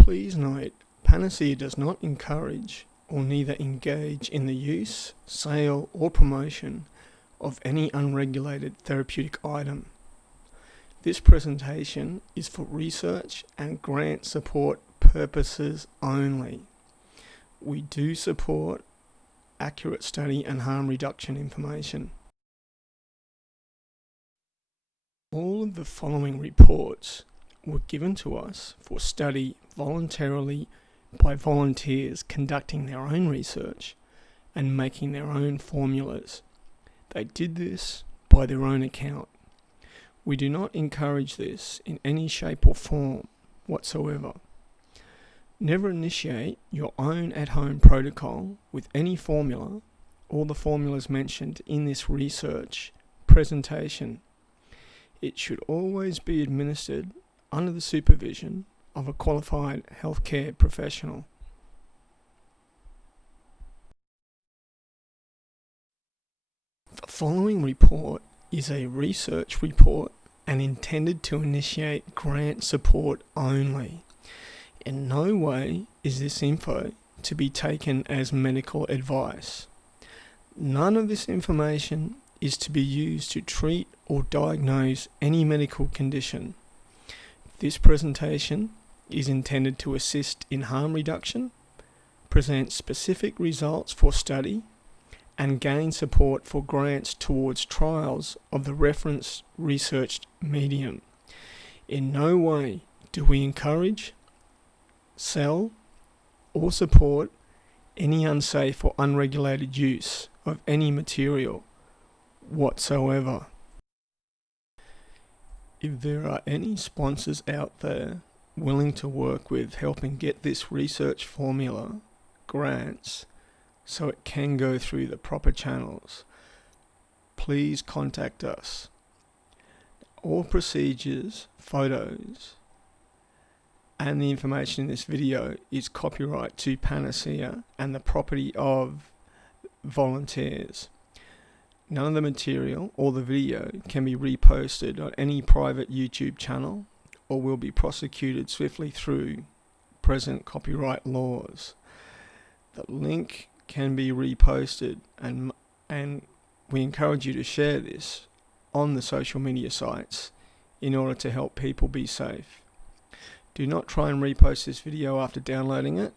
Please note, Panacea does not encourage or neither engage in the use, sale or promotion of any unregulated therapeutic item. This presentation is for research and grant support purposes only. We do support accurate study and harm reduction information. All of the following reports were given to us for study voluntarily by volunteers conducting their own research and making their own formulas. They did this by their own account. We do not encourage this in any shape or form whatsoever. Never initiate your own at-home protocol with any formula or the formulas mentioned in this research presentation. It should always be administered under the supervision of a qualified healthcare professional. The following report is a research report and intended to initiate grant support only. In no way is this info to be taken as medical advice. None of this information is to be used to treat or diagnose any medical condition. This presentation is intended to assist in harm reduction, present specific results for study, and gain support for grants towards trials of the reference researched medium. In no way do we encourage, sell, or support any unsafe or unregulated use of any material whatsoever. If there are any sponsors out there willing to work with helping get this research formula grants so it can go through the proper channels, please contact us. All procedures, photos, and the information in this video is copyright to Panacea and the property of volunteers. None of the material or the video can be reposted on any private YouTube channel or will be prosecuted swiftly through present copyright laws. The link can be reposted and we encourage you to share this on the social media sites in order to help people be safe. Do not try and repost this video after downloading it.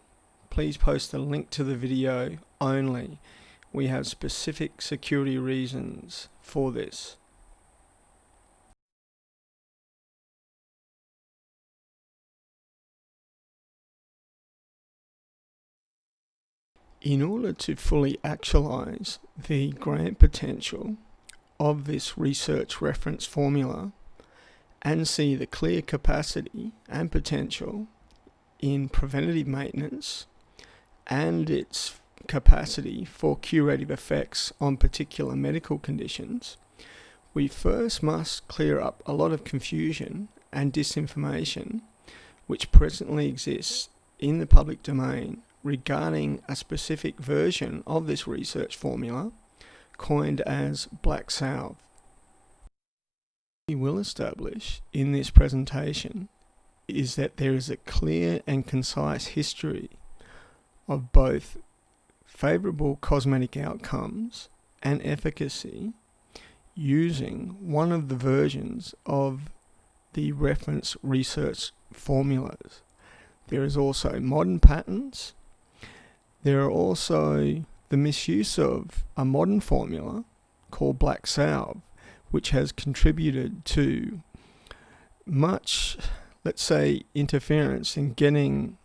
Please post the link to the video only. We have specific security reasons for this. In order to fully actualize the grant potential of this research reference formula and see the clear capacity and potential in preventative maintenance and its capacity for curative effects on particular medical conditions, we first must clear up a lot of confusion and disinformation which presently exists in the public domain regarding a specific version of this research formula coined as black salve. We will establish in this presentation is that there is a clear and concise history of both favourable cosmetic outcomes and efficacy using one of the versions of the reference research formulas. There is also modern patents. There are also the misuse of a modern formula called black salve, which has contributed to much, let's say, interference in getting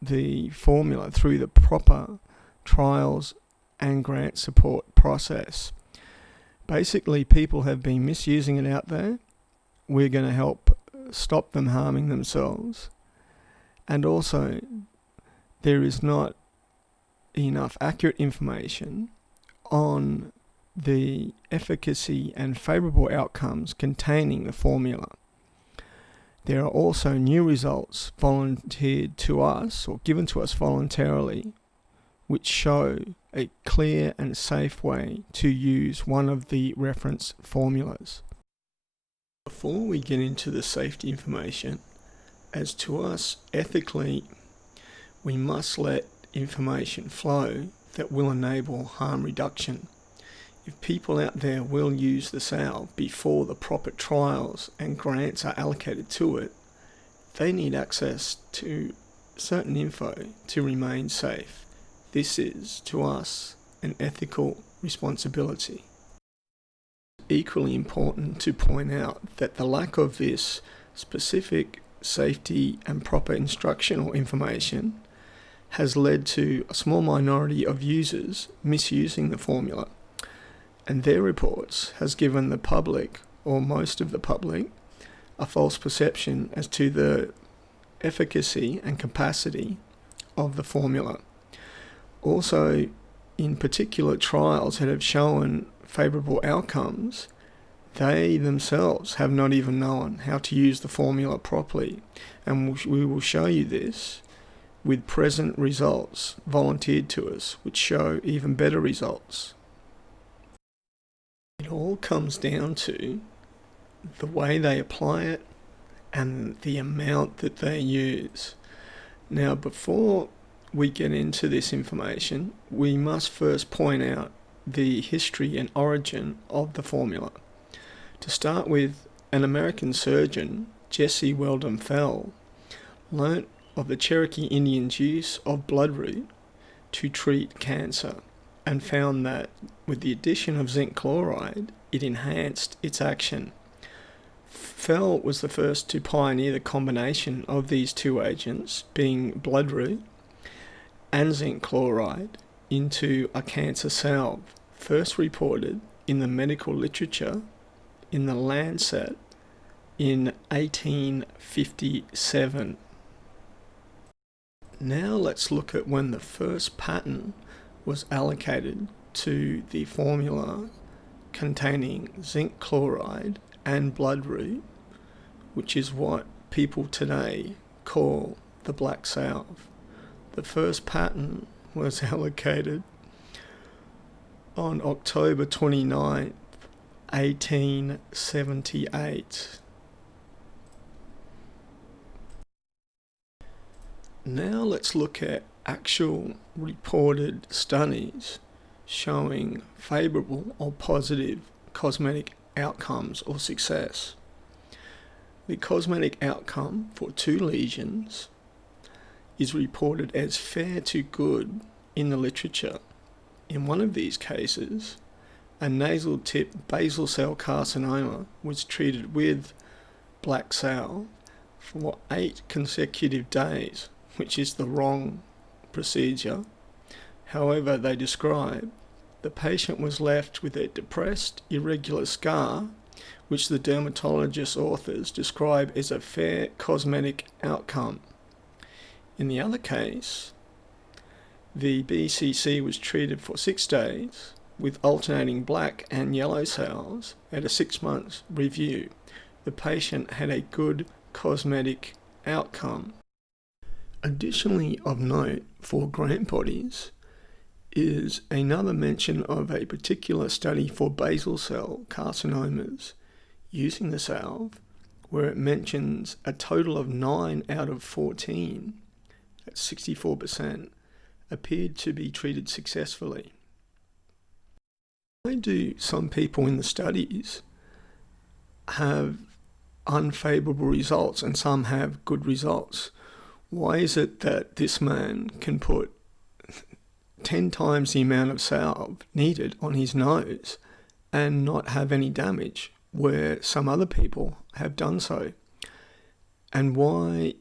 the formula through the proper trials and grant support process. Basically, people have been misusing it out there. We're going to help stop them harming themselves. And also, there is not enough accurate information on the efficacy and favourable outcomes containing the formula. There are also new results volunteered to us or given to us voluntarily which show a clear and safe way to use one of the reference formulas. Before we get into the safety information, as to us ethically, we must let information flow that will enable harm reduction. If people out there will use the salve before the proper trials and grants are allocated to it, they need access to certain info to remain safe. This is, to us, an ethical responsibility. Equally important to point out that the lack of this specific safety and proper instructional information has led to a small minority of users misusing the formula, and their reports has given the public, or most of the public, a false perception as to the efficacy and capacity of the formula. Also, in particular trials that have shown favourable outcomes, they themselves have not even known how to use the formula properly, and we will show you this with present results volunteered to us, which show even better results. It all comes down to the way they apply it and the amount that they use. Now, before we get into this information, we must first point out the history and origin of the formula. To start with, an American surgeon, Jesse Weldon Fell, learnt of the Cherokee Indians' use of bloodroot to treat cancer, and found that with the addition of zinc chloride, it enhanced its action. Fell was the first to pioneer the combination of these two agents, being bloodroot and zinc chloride, into a cancer salve, first reported in the medical literature in the Lancet in 1857. Now let's look at when the first patent was allocated to the formula containing zinc chloride and bloodroot, which is what people today call the black salve. The first patent was allocated on October 29th, 1878. Now let's look at actual reported studies showing favourable or positive cosmetic outcomes or success. The cosmetic outcome for 2 lesions is reported as fair to good in the literature. In one of these cases, a nasal tip basal cell carcinoma was treated with black salve for 8 consecutive days, which is the wrong procedure. However, they describe the patient was left with a depressed, irregular scar, which the dermatologist authors describe as a fair cosmetic outcome. In the other case, the BCC was treated for 6 days with alternating black and yellow cells at a 6-month review. The patient had a good cosmetic outcome. Additionally of note for grant bodies is another mention of a particular study for basal cell carcinomas using the salve, where it mentions a total of 9 out of 14, that's 64%, appeared to be treated successfully. Why do some people in the studies have unfavourable results and some have good results? Why is it that this man can put 10 times the amount of salve needed on his nose and not have any damage, where some other people have done so? And why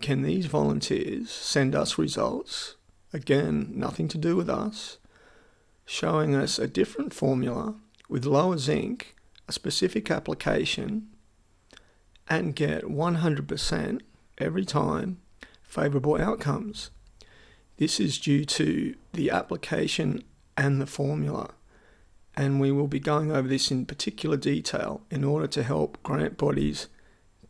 can these volunteers send us results, again, nothing to do with us, showing us a different formula with lower zinc, a specific application, and get 100% every time favourable outcomes? This is due to the application and the formula, and we will be going over this in particular detail in order to help grant bodies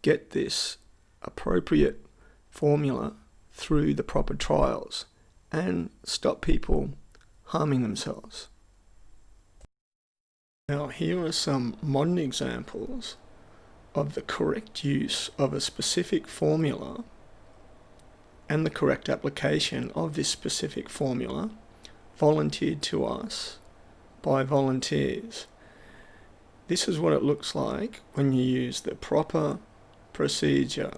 get this appropriate formula through the proper trials and stop people harming themselves. Now, here are some modern examples of the correct use of a specific formula and the correct application of this specific formula volunteered to us by volunteers. This is what it looks like when you use the proper procedure.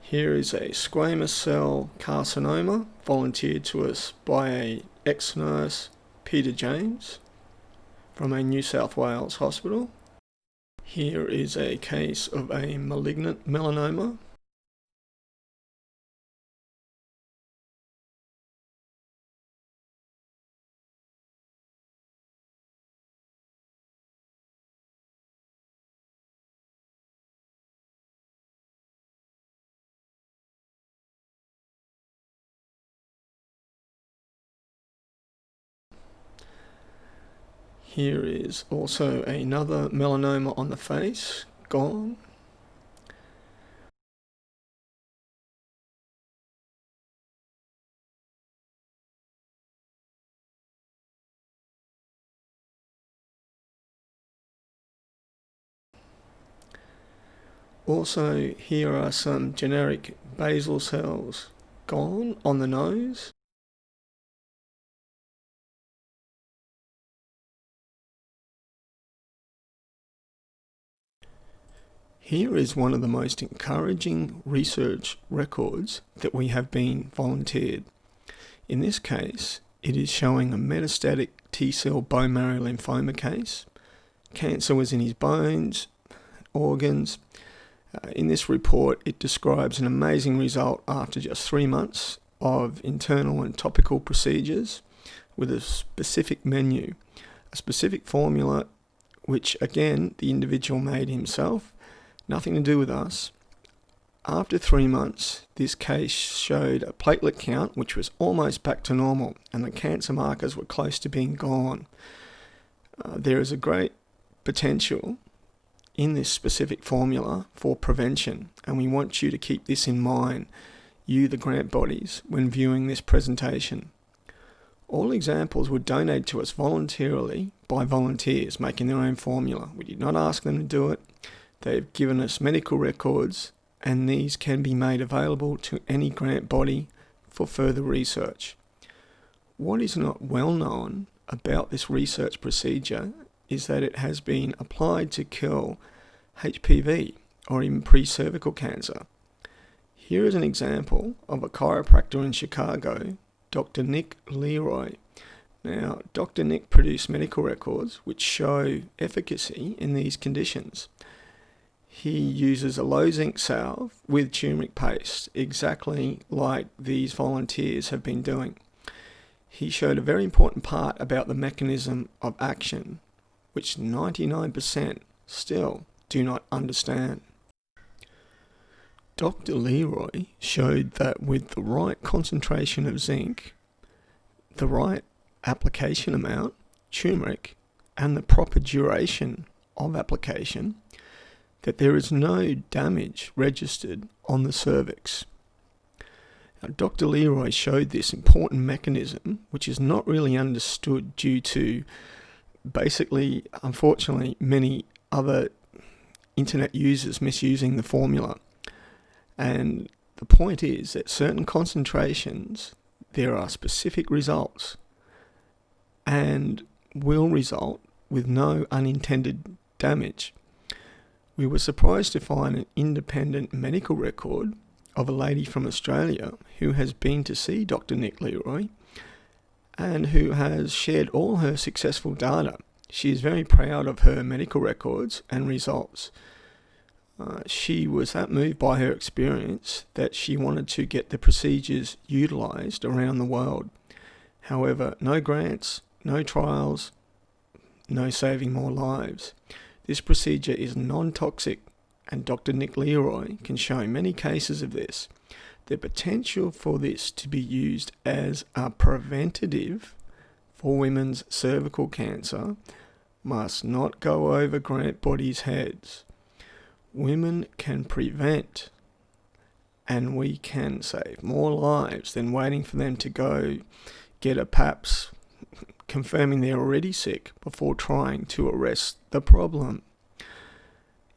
Here is a squamous cell carcinoma volunteered to us by a ex-nurse, Peter James, from a New South Wales hospital. Here is a case of a malignant melanoma. Here is also another melanoma on the face, gone. Also, here are some generic basal cells, gone on the nose. Here is one of the most encouraging research records that we have been volunteered. In this case, it is showing a metastatic T-cell bone marrow lymphoma case. Cancer was in his bones, organs. In this report, it describes an amazing result after just 3 months of internal and topical procedures with a specific menu, a specific formula, which again, the individual made himself. Nothing to do with us. After 3 months, this case showed a platelet count which was almost back to normal, and the cancer markers were close to being gone. There is a great potential in this specific formula for prevention, and we want you to keep this in mind, you the grant bodies, when viewing this presentation. All examples were donated to us voluntarily by volunteers making their own formula. We did not ask them to do it. They've given us medical records, and these can be made available to any grant body for further research. What is not well known about this research procedure is that it has been applied to kill HPV or even pre-cervical cancer. Here is an example of a chiropractor in Chicago, Dr. Nick Leroy. Now, Dr. Nick produced medical records which show efficacy in these conditions. He uses a low zinc salve with turmeric paste, exactly like these volunteers have been doing. He showed a very important part about the mechanism of action, which 99% still do not understand. Dr. Leroy showed that with the right concentration of zinc, the right application amount, turmeric, and the proper duration of application, that there is no damage registered on the cervix. Now, Dr. Leroy showed this important mechanism, which is not really understood due to basically, unfortunately, many other internet users misusing the formula. And the point is that certain concentrations, there are specific results and will result with no unintended damage. We were surprised to find an independent medical record of a lady from Australia who has been to see Dr. Nick Leroy and who has shared all her successful data. She is very proud of her medical records and results. She was that moved by her experience that she wanted to get the procedures utilised around the world. However, no grants, no trials, no saving more lives. This procedure is non-toxic, and Dr. Nick Leroy can show many cases of this. The potential for this to be used as a preventative for women's cervical cancer must not go over grant bodies' heads. Women can prevent, and we can save more lives than waiting for them to go get a PAPS confirming they're already sick before trying to arrest the problem.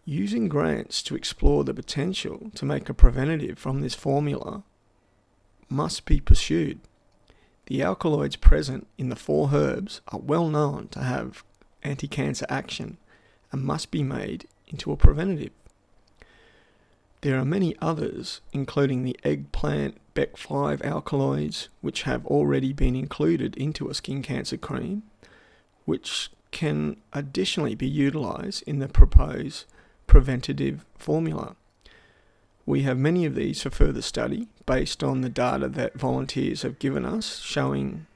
Using grants to explore the potential to make a preventative from this formula must be pursued. The alkaloids present in the 4 herbs are well known to have anti-cancer action and must be made into a preventative. There are many others, including the eggplant BEC5 alkaloids, which have already been included into a skin cancer cream, which can additionally be utilised in the proposed preventative formula. We have many of these for further study based on the data that volunteers have given us, showing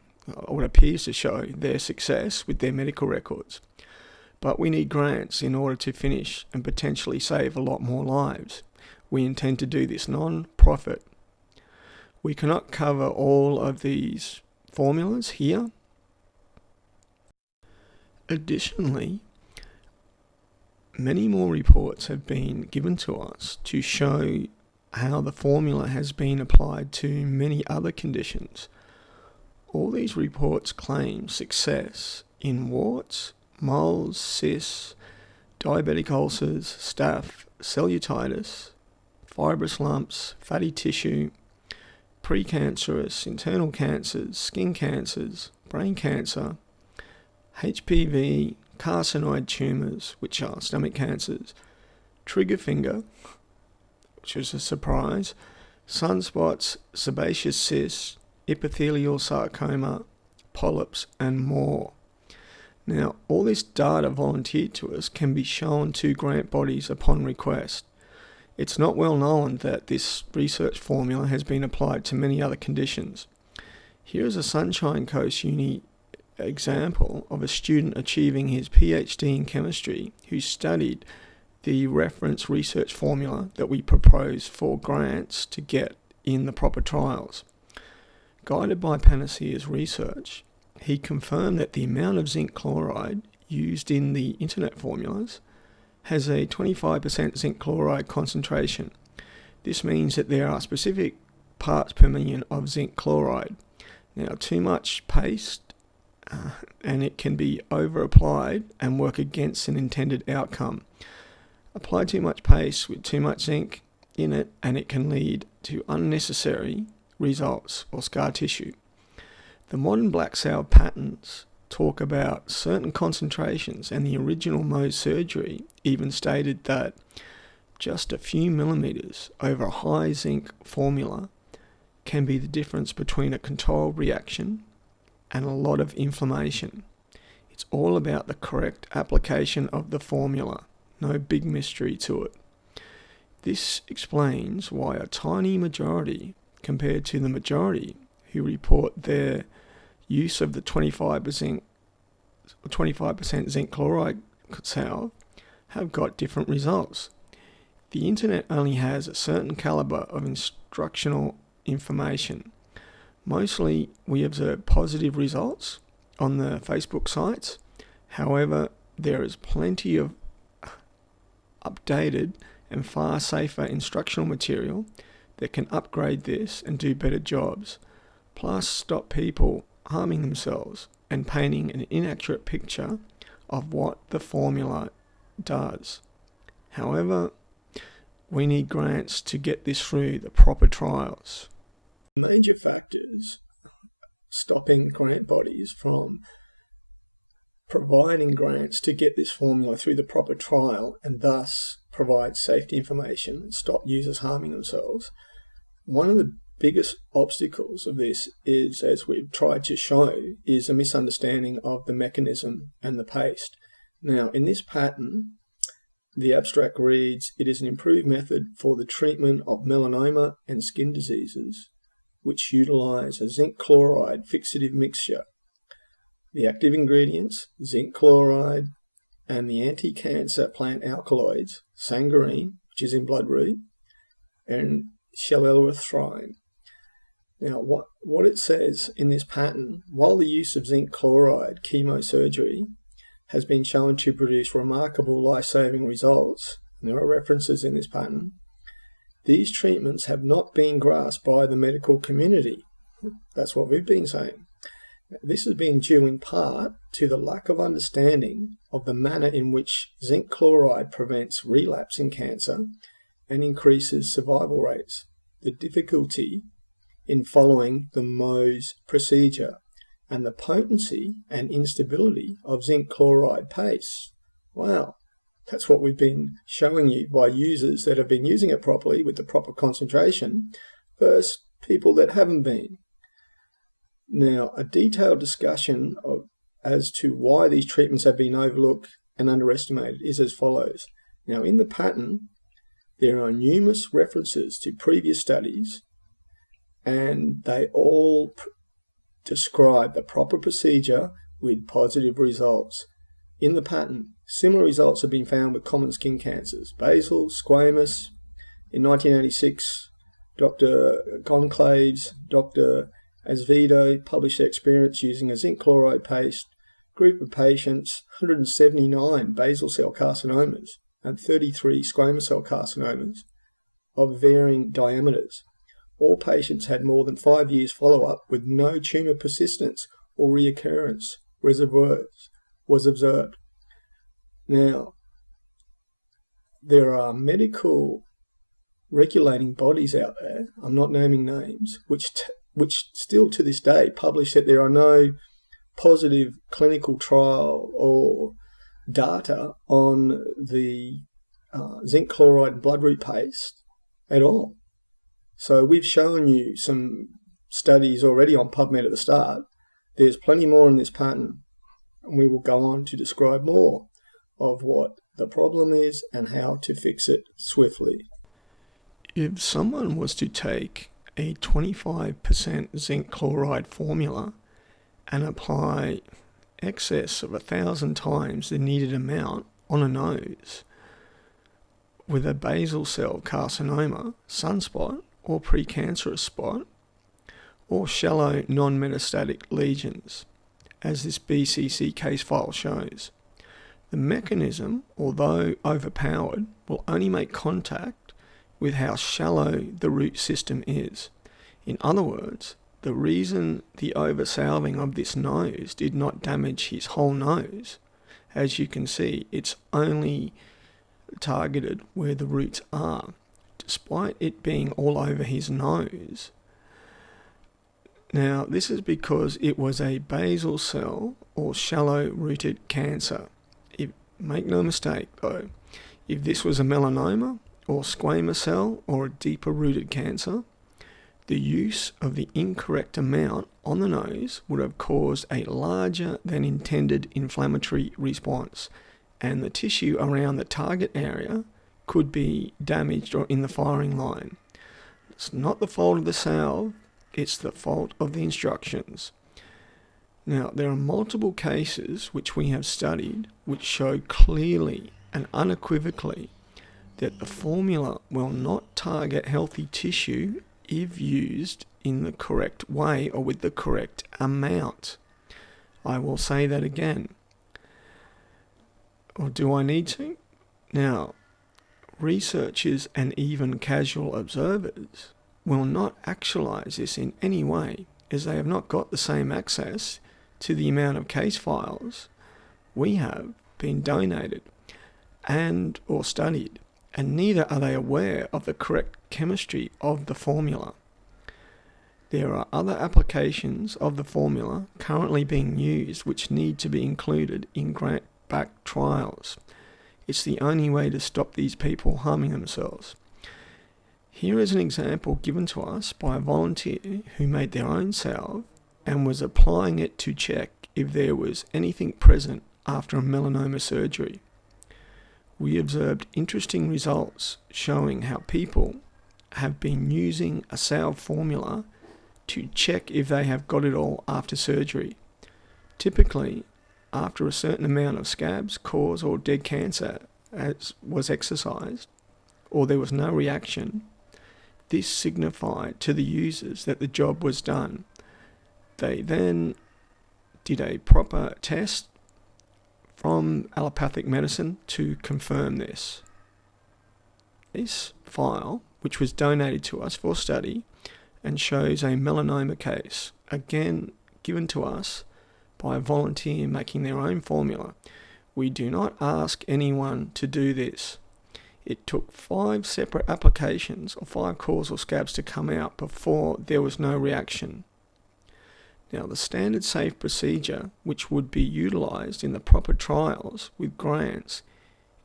what appears to show their success with their medical records. But we need grants in order to finish and potentially save a lot more lives. We intend to do this non-profit. We cannot cover all of these formulas here. Additionally, many more reports have been given to us to show how the formula has been applied to many other conditions. All these reports claim success in warts, moles, cysts, diabetic ulcers, staph, cellulitis, fibrous lumps, fatty tissue, precancerous, internal cancers, skin cancers, brain cancer, HPV, carcinoid tumours, which are stomach cancers, trigger finger, which is a surprise, sunspots, sebaceous cysts, epithelial sarcoma, polyps, and more. Now, all this data volunteered to us can be shown to grant bodies upon request. It's not well known that this research formula has been applied to many other conditions. Here is a Sunshine Coast Uni example of a student achieving his PhD in chemistry who studied the reference research formula that we propose for grants to get in the proper trials. Guided by Panacea's research, he confirmed that the amount of zinc chloride used in the internet formulas has a 25% zinc chloride concentration. This means that there are specific parts per million of zinc chloride. Now, too much paste and it can be over-applied and work against an intended outcome. Apply too much paste with too much zinc in it and it can lead to unnecessary results or scar tissue. The modern black cell patents talk about certain concentrations, and the original Mohs surgery even stated that just a few millimeters over a high zinc formula can be the difference between a controlled reaction and a lot of inflammation. It's all about the correct application of the formula. No big mystery to it. This explains why a tiny majority, compared to the majority who report their use of the 25% zinc chloride salve, have got different results. The internet only has a certain caliber of instructional information. Mostly we observe positive results on the Facebook sites. However, there is plenty of updated and far safer instructional material that can upgrade this and do better jobs, plus stop people harming themselves and painting an inaccurate picture of what the formula does. However, we need grants to get this through the proper trials. Major factors stopping grant bodies from providing grants to get this formula through the proper trial and thus provide safety information and stop users harming themselves. One of the biggest obstacles of this is, as we've tried to show, is a misunderstanding of the mechanism and the paste. Now, in this pattern, the abstract reads, "It is an improved method for the treatment of melanoma and skin diseases, which utilize a zinc chloride fixative mixture. The active ingredients, zinc chloride, and the anti-cancer plant alkaloids, sanguine, which is in bloodroot, and shellelethrine." Now, what it says in this pattern, while the use of zinc chloride chemosurgery has been shown to produce remarkable life-saving results, and there are references in this pattern, these treatments have not been grasped by the medical community. That's what we've been saying. This has been due in part to the lack of understanding of the manner in which zinc chloride prevents relapse in cancer and increases survival rates, the difficulty in following the Mohs procedure, and the potency and instability of zinc chloride paste. Wow, that's what we've been showing you by users that have been using it properly with the proper concentration versus people that haven't been. Now, a detailed discussion as to why these treatments have been overlooked and underestimated is as follows. Now, in the patent, there are numerous references to previous studies, and they all describe the proper procedure with positive results. In the patent, similar results have been found with common skin cancers, basal, squamous. In 1986, Dr. Goncalves, Dr. Azevedo published their experience using a zinc chloride paste group of patients, 179 basal cell carcinomas and 33 squamous cell carcinomas of varying diameters. All patients had more than 5 years follow-up with no tumour persistence or reoccurrence was observed. Now, there are medical regulating bodies out there, I'm not naming names, which still to this day publish that there are no positive clinical trial or data on the zinc chloride and bloodroot paste at all. So we've shown you some studies already on PubMed at the start. There's plenty more in this patent, and we will go on to describe more of what the problem is and how to fix it swiftly. If someone was to take a 25% zinc chloride formula and apply excess of 1,000 times the needed amount on a nose with a basal cell carcinoma, sunspot, or precancerous spot, or shallow non-metastatic lesions, as this BCC case file shows, the mechanism, although overpowered, will only make contact with how shallow the root system is. In other words, the reason the oversalving of this nose did not damage his whole nose, as you can see, it's only targeted where the roots are, despite it being all over his nose. Now, this is because it was a basal cell or shallow rooted cancer. Make no mistake though, if this was a melanoma or squamous cell or a deeper rooted cancer, the use of the incorrect amount on the nose would have caused a larger than intended inflammatory response, and the tissue around the target area could be damaged or in the firing line. It's not the fault of the salve, it's the fault of the instructions. Now, there are multiple cases which we have studied which show clearly and unequivocally that the formula will not target healthy tissue if used in the correct way or with the correct amount. I will say that again. Or do I need to? Now, researchers and even casual observers will not actualize this in any way, as they have not got the same access to the amount of case files we have been donated and or studied, and neither are they aware of the correct chemistry of the formula. There are other applications of the formula currently being used which need to be included in grant-backed trials. It's the only way to stop these people harming themselves. Here is an example given to us by a volunteer who made their own salve and was applying it to check if there was anything present after a melanoma surgery. We observed interesting results showing how people have been using a salve formula to check if they have got it all after surgery. Typically, after a certain amount of scabs, cores, or dead cancer was excised, or there was no reaction, this signified to the users that the job was done. They then did a proper test from allopathic medicine to confirm this. This file, which was donated to us for study, and shows a melanoma case, again given to us by a volunteer making their own formula. We do not ask anyone to do this. It took 5 separate applications of 5 causal scabs to come out before there was no reaction. Now, the standard safe procedure, which would be utilised in the proper trials with grants,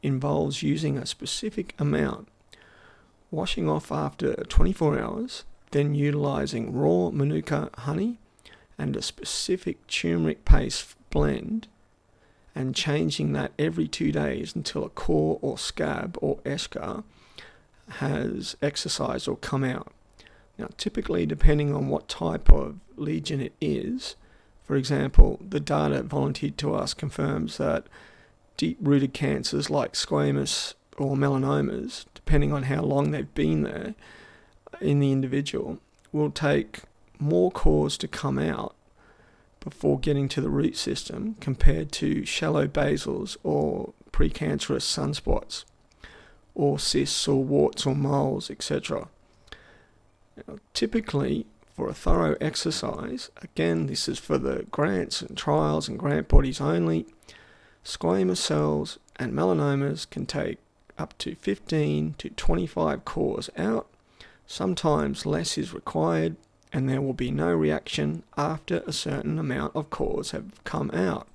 involves using a specific amount, washing off after 24 hours, then utilising raw manuka honey and a specific turmeric paste blend, and changing that every 2 days until a core or scab or eschar has exercised or come out. Now, typically, depending on what type of lesion it is, for example, the data volunteered to us confirms that deep-rooted cancers like squamous or melanomas, depending on how long they've been there in the individual, will take more cores to come out before getting to the root system compared to shallow basals or precancerous sunspots or cysts or warts or moles, etc. Now, typically, for a thorough exercise, again, this is for the grants and trials and grant bodies only, squamous cells and melanomas can take up to 15 to 25 cores out. Sometimes less is required, and there will be no reaction after a certain amount of cores have come out.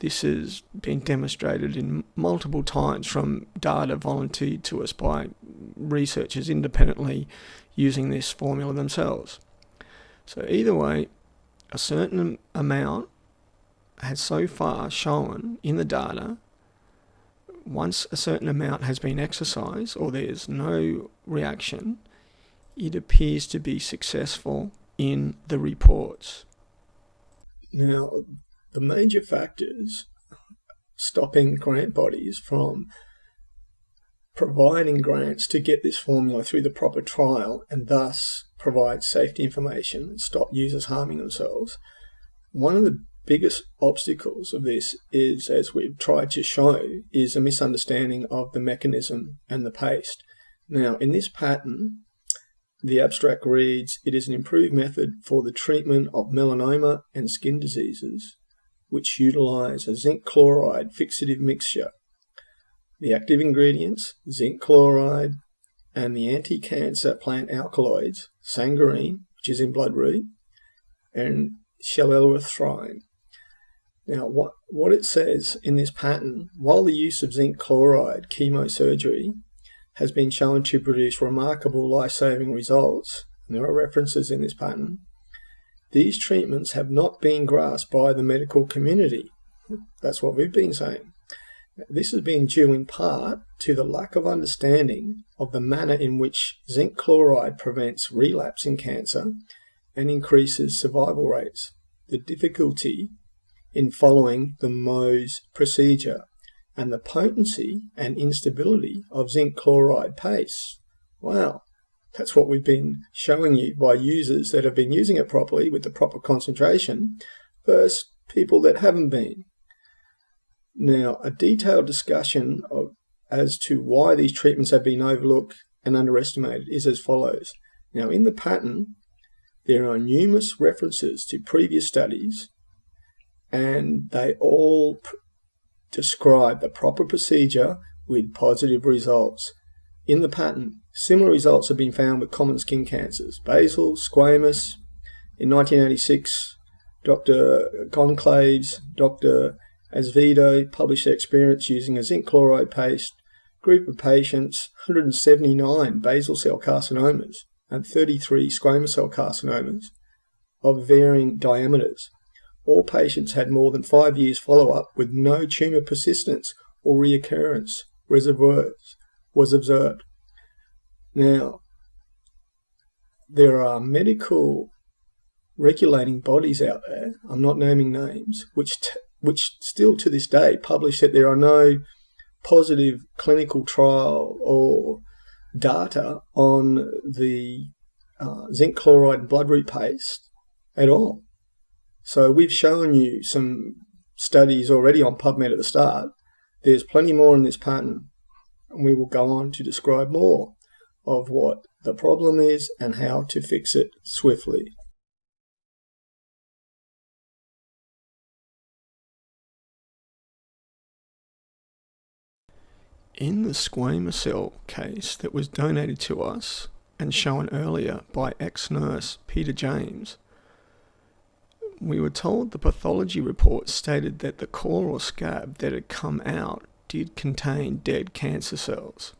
This has been demonstrated in multiple times from data volunteered to us by researchers independently using this formula themselves. So either way, a certain amount has so far shown in the data, once a certain amount has been exercised or there's no reaction, it appears to be successful in the reports. Now, the major factors stopping grant bodies from providing grants to get this formula through the proper trial and thus provide safety information and stop users harming themselves. One of the biggest obstacles of this is, as we've tried to show, is a misunderstanding of the mechanism and the paste. Now, in this pattern, the abstract reads, "It is an improved method for the treatment of melanoma and skin diseases, which utilise a zinc chloride fixative mixture. The active ingredients, zinc chloride, and the anti-cancer plant alkaloids, sanguine, which is in bloodroot, and chaleloethrine." Now, what it says in this pattern, while the use of zinc chloride chemosurgery has been shown to produce remarkable life-saving results, and there are references in this pattern, these treatments have not been grasped by the medical community. That's what we've been saying. This has been due in part to the lack of understanding of the manner in which zinc chloride prevents relapse in cancer and increases survival rates, the difficulty in following the Mohs procedure, and the potency and instability of zinc chloride paste. Wow, that's what we've been showing you by users that have been using it properly with the proper concentration versus people that haven't been. Now, a detailed discussion as to why these treatments have been overlooked and underestimated is as follows. Now, in the pattern, there are numerous references to previous studies, and they all describe the proper procedure with positive results. In the pattern, similar results have been found with common skin cancers, basal, squamous. In 1986, Dr. Conclaves, Dr. Azevedo published their experience using a zinc chloride paste group of patients, 179 basal cell carcinomas and 33 squamous cell carcinomas of varying diameters. All patients had more than 5 years follow-up with no tumour persistence or reoccurrence was observed. Now, there are medical regulating bodies out there, I'm not naming names, which still to this day publish that there are no positive clinical trial or data on the zinc chloride and bloodroot paste at all. So we've shown you some studies already on PubMed at the start. There's plenty more in this pattern, and we will go on to describe more of what the problem is and how to fix it swiftly. In the squamous cell case that was donated to us and shown earlier by ex-nurse Peter James, we were told the pathology report stated that the core or scab that had come out did contain dead cancer cells.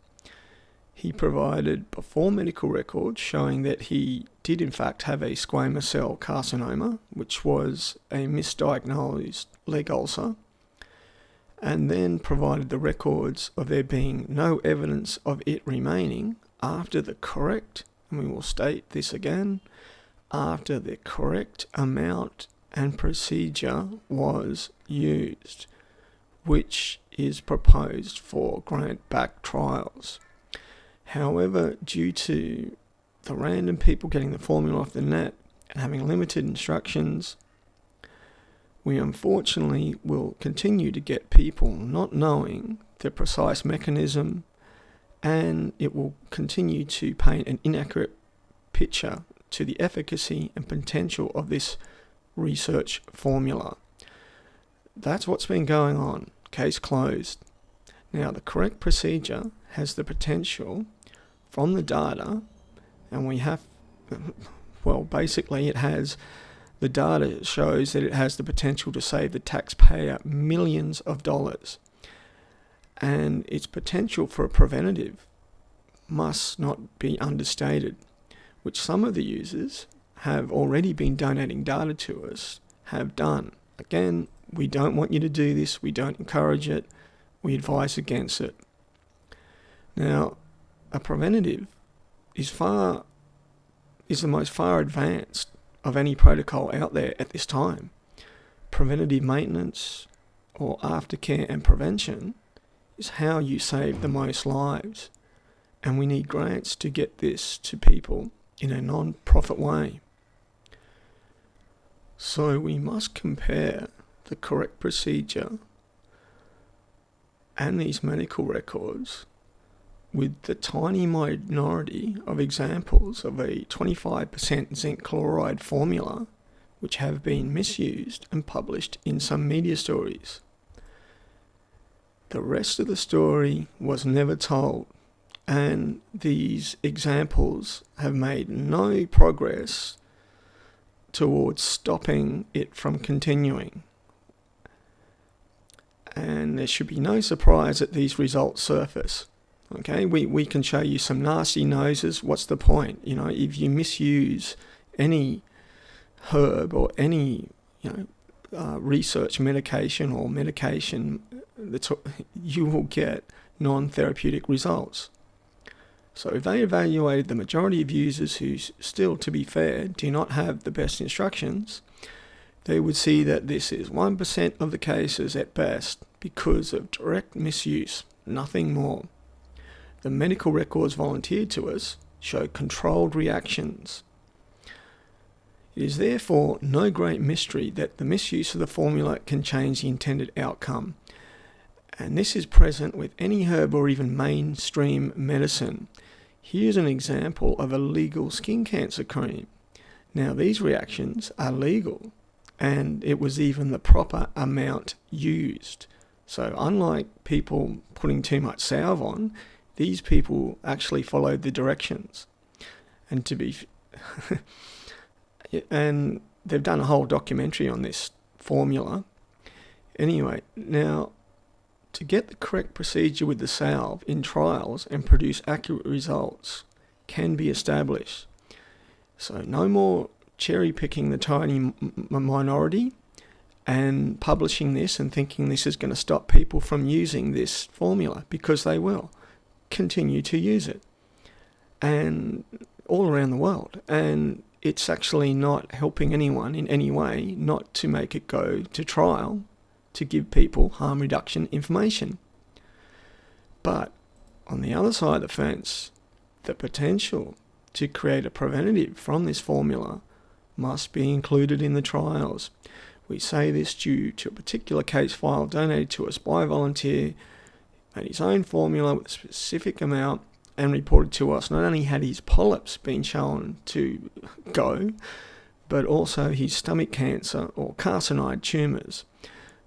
He provided before medical records showing that he did in fact have a squamous cell carcinoma, which was a misdiagnosed leg ulcer, and then provided the records of there being no evidence of it remaining after the correct, and we will state this again, after the correct amount and procedure was used, which is proposed for grant-backed trials. However, due to the random people getting the formula off the net and having limited instructions, we unfortunately will continue to get people not knowing the precise mechanism, and it will continue to paint an inaccurate picture to the efficacy and potential of this research formula. That's what's been going on. Case closed. Now, the correct procedure has the potential from the data, and we have, well, basically it has, the data shows that it has the potential to save the taxpayer millions of dollars. And its potential for a preventative must not be understated, which some of the users have already been donating data to us have done. Again, we don't want you to do this, we don't encourage it, we advise against it. Now, a preventative is the most far advanced of any protocol out there at this time. Preventative maintenance or aftercare and prevention is how you save the most lives, and we need grants to get this to people in a non-profit way. So we must compare the correct procedure and these medical records with the tiny minority of examples of a 25% zinc chloride formula which have been misused and published in some media stories. The rest of the story was never told, and these examples have made no progress towards stopping it from continuing. And there should be no surprise that these results surface. Okay, we can show you some nasty noses. What's the point? You know, if you misuse any herb or any research medication or medication, you will get non-therapeutic results. So if they evaluated the majority of users who still, to be fair, do not have the best instructions, they would see that this is 1% of the cases at best because of direct misuse, nothing more. The medical records volunteered to us show controlled reactions. It is therefore no great mystery that the misuse of the formula can change the intended outcome. And this is present with any herb or even mainstream medicine. Here's an example of a legal skin cancer cream. Now, these reactions are legal, and it was even the proper amount used. So unlike people putting too much salve on, these people actually followed the directions. And and they've done a whole documentary on this formula. Anyway, now, to get the correct procedure with the salve in trials and produce accurate results can be established. So no more cherry picking the tiny minority and publishing this and thinking this is going to stop people from using this formula, because they will continue to use it, and all around the world. And it's actually not helping anyone in any way not to make it go to trial to give people harm reduction information. But on the other side of the fence, the potential to create a preventative from this formula must be included in the trials. We say this due to a particular case file donated to us by a volunteer, made his own formula with a specific amount, and reported to us not only had his polyps been shown to go, but also his stomach cancer or carcinoid tumours.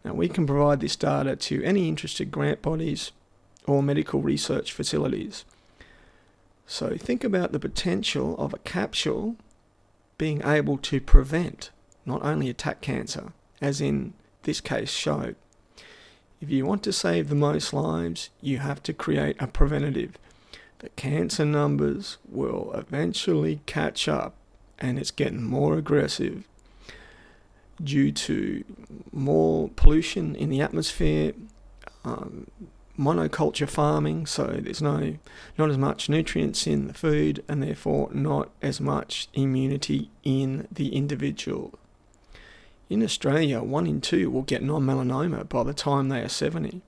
Now, we can provide this data to any interested grant bodies, or medical research facilities. So think about the potential of a capsule being able to prevent, not only attack cancer, as in this case showed. If you want to save the most lives, you have to create a preventative. The cancer numbers will eventually catch up, and it's getting more aggressive due to more pollution in the atmosphere, monoculture farming, so there's not as much nutrients in the food, and therefore not as much immunity in the individual. In Australia, 1 in 2 will get non-melanoma by the time they are 70.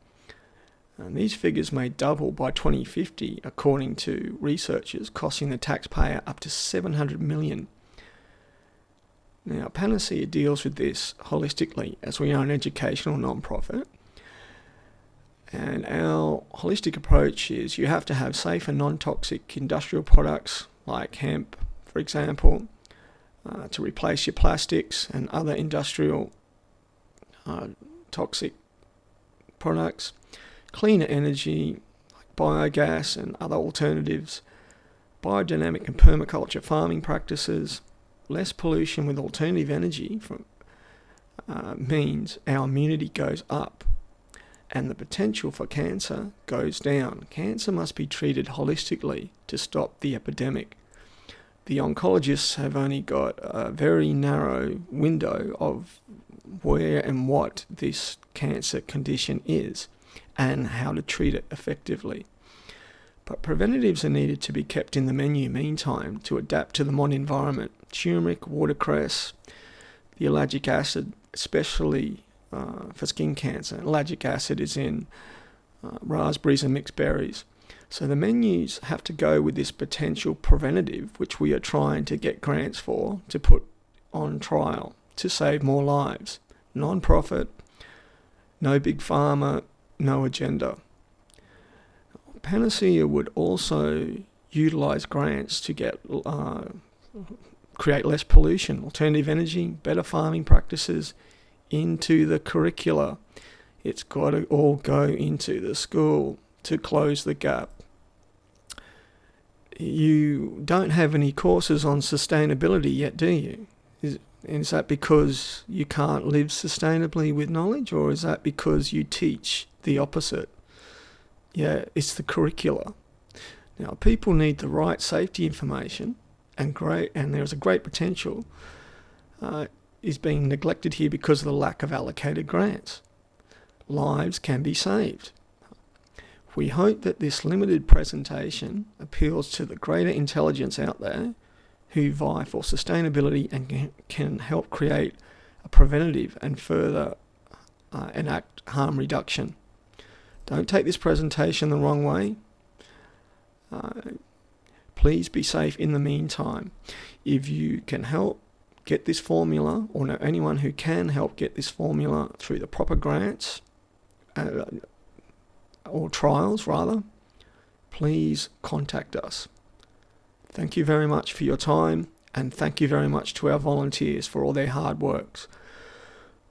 And these figures may double by 2050, according to researchers, costing the taxpayer up to $700 million. Now, Panacea deals with this holistically, as we are an educational non-profit. And our holistic approach is you have to have safe and non-toxic industrial products like hemp, for example, to replace your plastics and other industrial toxic products. Cleaner energy like biogas and other alternatives. Biodynamic and permaculture farming practices. Less pollution with alternative energy means our immunity goes up and the potential for cancer goes down. Cancer must be treated holistically to stop the epidemic. The oncologists have only got a very narrow window of where and what this cancer condition is and how to treat it effectively. But preventatives are needed to be kept in the menu meantime to adapt to the modern environment. Turmeric, watercress, the ellagic acid, especially for skin cancer. Ellagic acid is in raspberries and mixed berries. So the menus have to go with this potential preventative, which we are trying to get grants for, to put on trial to save more lives. Non-profit, no big pharma, no agenda. Panacea would also utilise grants to get create less pollution, alternative energy, better farming practices into the curricula. It's got to all go into the school to close the gap. You don't have any courses on sustainability yet, do you? Is that because you can't live sustainably with knowledge, or is that because you teach the opposite? Yeah, it's the curricula. Now, people need the right safety information, and there's a great potential is being neglected here because of the lack of allocated grants. Lives can be saved. We hope that this limited presentation appeals to the greater intelligence out there who vie for sustainability and can help create a preventative and further enact harm reduction. Don't take this presentation the wrong way. Please be safe in the meantime. If you can help get this formula, or know anyone who can help get this formula through the proper grants, or trials rather, please contact us. Thank you very much for your time, and thank you very much to our volunteers for all their hard works.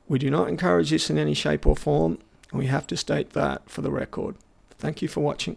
We do not encourage this in any shape or form. We have to state that for the record. Thank you for watching.